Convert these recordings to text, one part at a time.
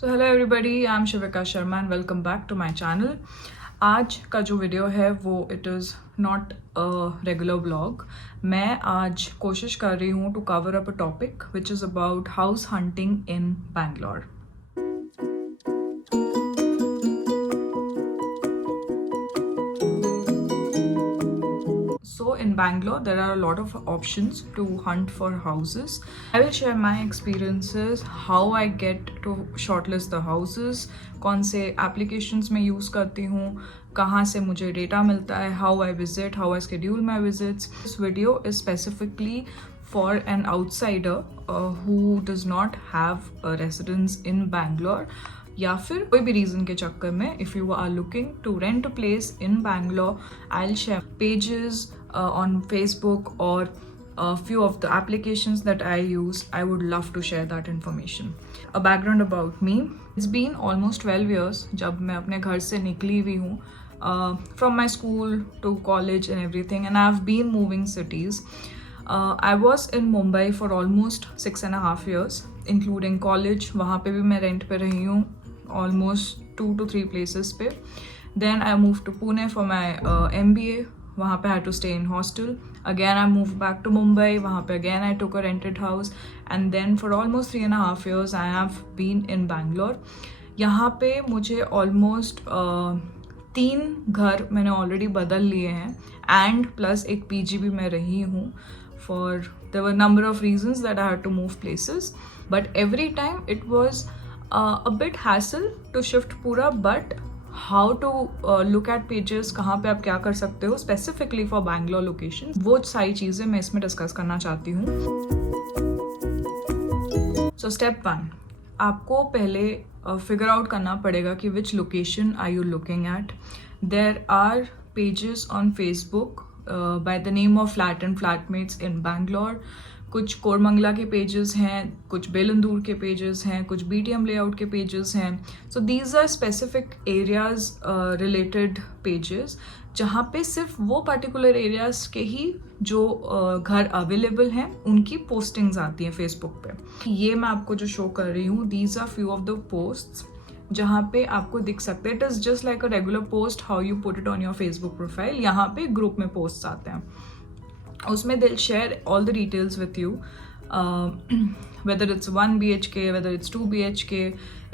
So hello everybody, I am Shivika Sharma and welcome back to my channel. आज का जो video है वो it is not a regular blog. मैं आज कोशिश कर रही हूँ to cover up a topic which is about house hunting in Bangalore. So in Bangalore, there are a lot of options to hunt for houses. I will share my experiences, how I get to shortlist the houses, कौन से applications मैं use करती हूँ, कहाँ से मुझे data मिलता है, how I visit, how I schedule my visits. This video is specifically for an outsider who does not have a residence in Bangalore. या फिर कोई भी रीज़न के चक्कर में if you are looking to rent a place in Bangalore, I will share pages on Facebook or a few of the applications that I use. I would love to share that information. A background about me. It's been almost 12 years जब मैं अपने घर से निकली हुई हूँ, from my school to college and everything, and I've been moving cities. I was in Mumbai for almost 6.5 years, including college. वहाँ पे भी मैं रेंट पे रही हूँ almost 2 to 3 places पे. Then I moved to Pune for my MBA. वहाँ पे I had to stay in hostel. Again I moved back to Mumbai. वहाँ पे again I took a rented house. And then for almost 3.5 years I have been in Bangalore. यहाँ पे मुझे almost 3 घर मैंने already बदल लिए हैं and plus एक PG भी मैं रही हूँ. For there were a number of reasons that I had to move places, but every time it was a bit hassle to shift पूरा. But how to look at pages, कहाँ पे आप क्या कर सकते हो स्पेसिफिकली फॉर बैंगलोर लोकेशन, वो सारी चीज़ें मैं इसमें डिस्कस करना चाहती हूँ. सो स्टेप 1, आपको पहले फिगर आउट करना पड़ेगा कि which location are you looking at. There are pages on Facebook by the name of flat and flatmates in Bangalore. कुछ कोरमंगला के पेजेस हैं, कुछ बेलंदूर के पेजेस हैं, कुछ BTM लेआउट के पेजेस हैं. So these are specific areas related pages जहाँ पे सिर्फ वो पर्टिकुलर एरियाज के ही जो घर अवेलेबल हैं उनकी पोस्टिंग्स आती हैं फेसबुक पे. ये मैं आपको जो शो कर रही हूँ, these are few of the posts जहाँ पे आपको दिख सकते हैं. It is just like a regular post how you put it on your Facebook profile. यहाँ पे ग्रुप में पोस्ट आते हैं, उसमें they'll share all the details with you, whether it's 1 BHK, whether it's 2 BHK,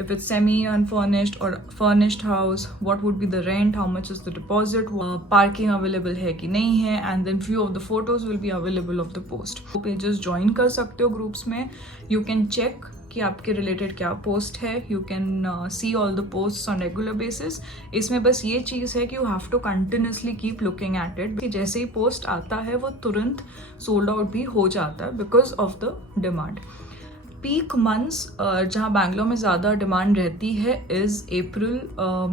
if it's semi unfurnished or furnished house, what would be the rent, how much is the deposit, parking available है कि नहीं है, and then few of the photos will be available of the post. pages join कर सकते हो groups में. You can check कि आपके रिलेटेड क्या पोस्ट है. You can see all the posts on regular basis. इसमें बस ये चीज़ है कि you have to continuously keep looking at it. कि जैसे ही पोस्ट आता है वो तुरंत सोल्ड आउट भी हो जाता है because of the demand. Peak months जहाँ बैंगलोर में ज़्यादा डिमांड रहती है इज़ अप्रैल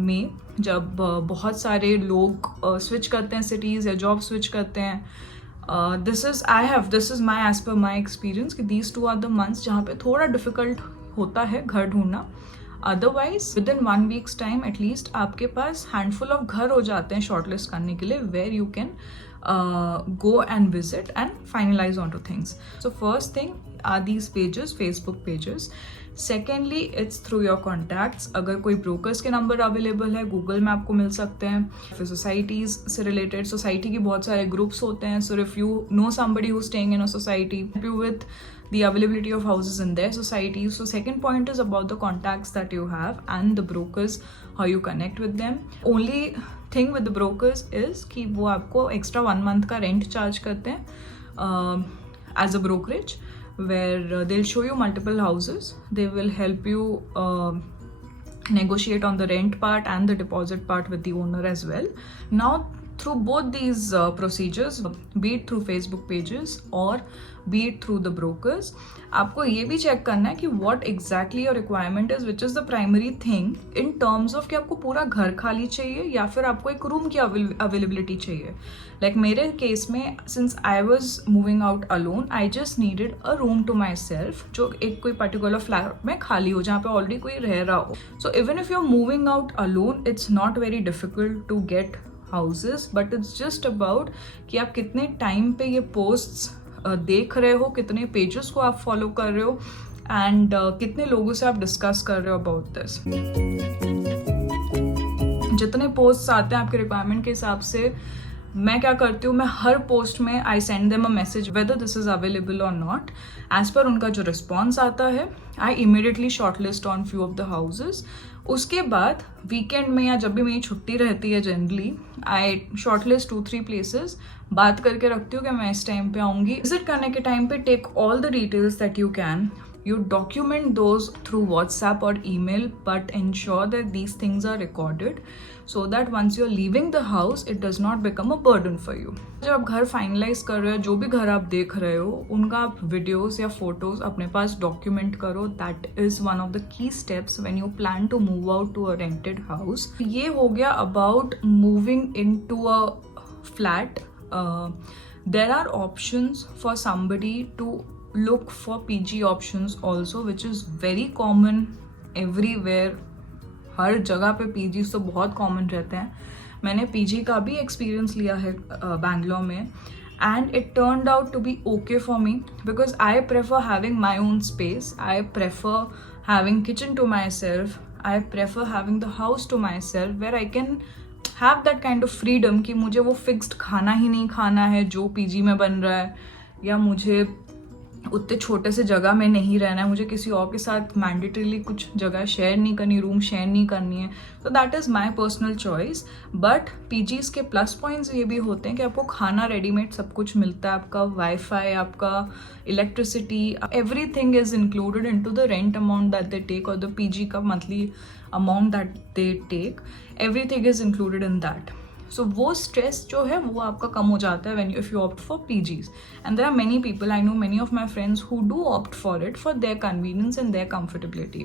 मई, जब बहुत सारे लोग स्विच करते हैं सिटीज़ या जॉब स्विच करते हैं. this is my as per my experience कि these 2 are the months जहाँ पे थोड़ा difficult होता है घर ढूंढना. Otherwise with in 1 week's time at least आपके पास हैंडफुल ऑफ घर हो जाते हैं शॉर्टलिस्ट करने के लिए, where you can go and visit and finalize onto things. So first thing are these pages, Facebook pages. Secondly, it's through your contacts. अगर कोई ब्रोकर्स के नंबर अवेलेबल है गूगल में आपको मिल सकते हैं. फिर सोसाइटीज़ से रिलेटेड, सोसाइटी के बहुत सारे ग्रुप्स होते हैं. So if you know somebody who staying in a society, help you with the availability of houses in their society. So second point is about the contacts that you have and the brokers, how you connect with them. Only thing with the brokers is कि वो आपको extra 1 month का rent charge करते हैं as a brokerage, where they'll show you multiple houses. They will help you negotiate on the rent part and the deposit part with the owner as well. Now through both these procedures, be it through Facebook pages or be it through the brokers, आपको ये भी check करना है कि what exactly your requirement is, which is the primary thing in terms of कि आपको पूरा घर खाली चाहिए या फिर आपको एक रूम की availability चाहिए. Like मेरे केस में, since I was moving out alone, I just needed a room to myself जो एक कोई particular flat में खाली हो जहाँ पे already कोई रह रहा हो. So even if you're moving out alone, it's not very difficult to get houses, but it's just about कि आप कितने टाइम पे ये पोस्ट्स देख रहे हो, कितने पेजेस को आप फॉलो कर रहे हो, एंड कितने लोगों से आप डिस्कस कर रहे हो अबाउट दिस। जितने पोस्ट्स आते हैं आपके रिक्वायरमेंट के हिसाब से, मैं क्या करती हूँ, मैं हर पोस्ट में I send them a message whether this is available और नॉट। एज पर उनका जो रिस्पॉन्स आता है, I immediately shortlist on few of the houses. उसके बाद वीकेंड में या जब भी मेरी छुट्टी रहती है, जनरली आई शॉर्टलिस्ट 2-3 प्लेसेस, बात करके रखती हूँ कि मैं इस टाइम पे आऊँगी। विजिट करने के टाइम पे take all the details that you can, you document those through WhatsApp or email, but ensure that these things are recorded so that once you're leaving the house it does not become a burden for you. जब आप घर finalise कर रहे हो, जो भी घर आप देख रहे हो, उनका आप वीडियोस या फोटोज अपने पास डॉक्यूमेंट करो। That is one of the key steps when you plan to move out to a rented house. ये हो गया about moving in to a flat. There are options for somebody to look for PG options also, which is very common everywhere. हर जगह पे PGs तो बहुत common रहते हैं। मैंने PG का भी एक्सपीरियंस लिया है बैंगलोर में, and it turned out to be okay for me because I prefer having my own space. I prefer having kitchen to myself. I prefer having the house to myself where I can have that kind of freedom कि मुझे वो fixed खाना ही नहीं खाना है जो PG में बन रहा है, या मुझे उतने छोटे से जगह में नहीं रहना है, मुझे किसी और के साथ मैंडेटरीली कुछ जगह शेयर नहीं करनी, रूम शेयर नहीं करनी है। तो that is my personal choice. But PGs के प्लस पॉइंट्स ये भी होते हैं कि आपको खाना रेडीमेड सब कुछ मिलता है, आपका वाईफाई, आपका electricity, everything is included into the rent amount that they take, और द पीजी का monthly amount that they take, everything is included in that. So वो स्ट्रेस जो है वो आपका कम हो जाता है when if you opt for PGs. And there are many people, I know many of my friends who do opt for it for their convenience and their comfortability.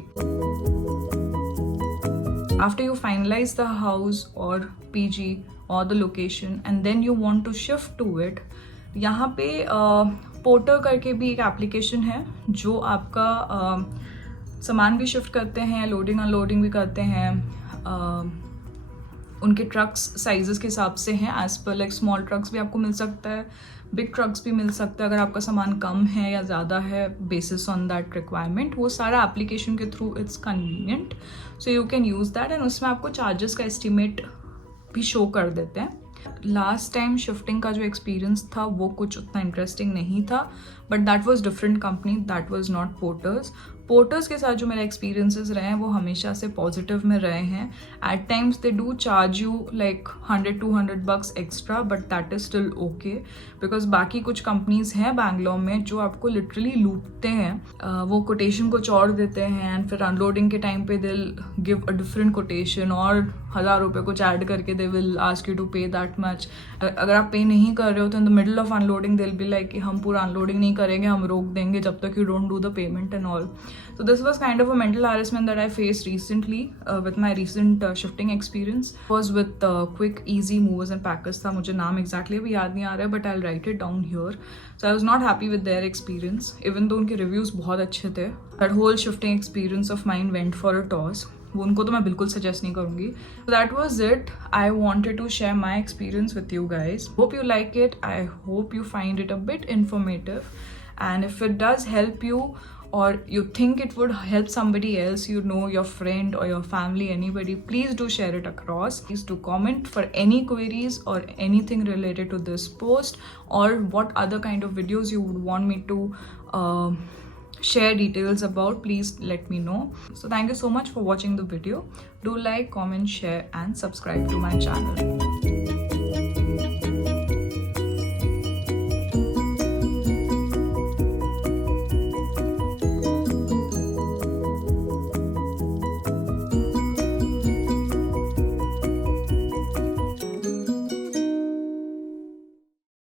After you finalise the house और PG और the location and then you want to shift to it, यहाँ पे porter करके भी एक application है जो आपका सामान भी शिफ्ट करते हैं, लोडिंग अनलोडिंग भी करते हैं। उनके ट्रक्स साइजेस के हिसाब से हैं, as per like small trucks भी आपको मिल सकता है, बिग ट्रक्स भी मिल सकता है अगर आपका सामान कम है या ज़्यादा है, बेसिस ऑन दैट रिक्वायरमेंट। वो सारा एप्लीकेशन के through it's convenient, so you can use that, and उसमें आपको चार्जेस का एस्टिमेट भी शो कर देते हैं। लास्ट टाइम शिफ्टिंग का जो एक्सपीरियंस था वो कुछ उतना इंटरेस्टिंग नहीं था, but that was different company, that was not porters. Porters के साथ जो मेरे एक्सपीरियंसेस रहे हैं वो हमेशा से पॉजिटिव में रहे हैं। At times they do charge you like $100-200 extra, but that is still okay, because बाकी कुछ कंपनीज हैं बैंगलोर में जो आपको लिटरली लूटते हैं। वो कोटेशन कुछ और देते हैं एंड फिर अनलोडिंग के टाइम पे they will give a different quotation और $1000 कुछ ऐड करके they will ask you to pay that much. अगर आप पे नहीं कर रहे हो तो in the middle of unloading they will be like कि हम पूरा अनलोडिंग नहीं करेंगे, हम रोक देंगे जब तक you don't do the payment and all. So this was kind of a mental harassment that I faced recently with my recent shifting experience. It was with Quick Easy Movers and Packers था, मुझे नाम exactly अभी याद नहीं आ रहा है, but I'll write it down here. So I was not happy with their experience, even though उनके reviews बहुत अच्छे थे. That whole shifting experience of mine went for a toss. वो उनको तो मैं बिल्कुल सजेस्ट नहीं करूँगी. So that was it. I wanted to share my experience with you guys. Hope you like it. I hope you find it a bit informative. And if it does help you, or you think it would help somebody else, you know, your friend or your family, anybody, please do share it across. Please do comment for any queries or anything related to this post, or what other kind of videos you would want me to share details about. Please let me know. So thank you so much for watching the video. Do like, comment, share and subscribe to my channel.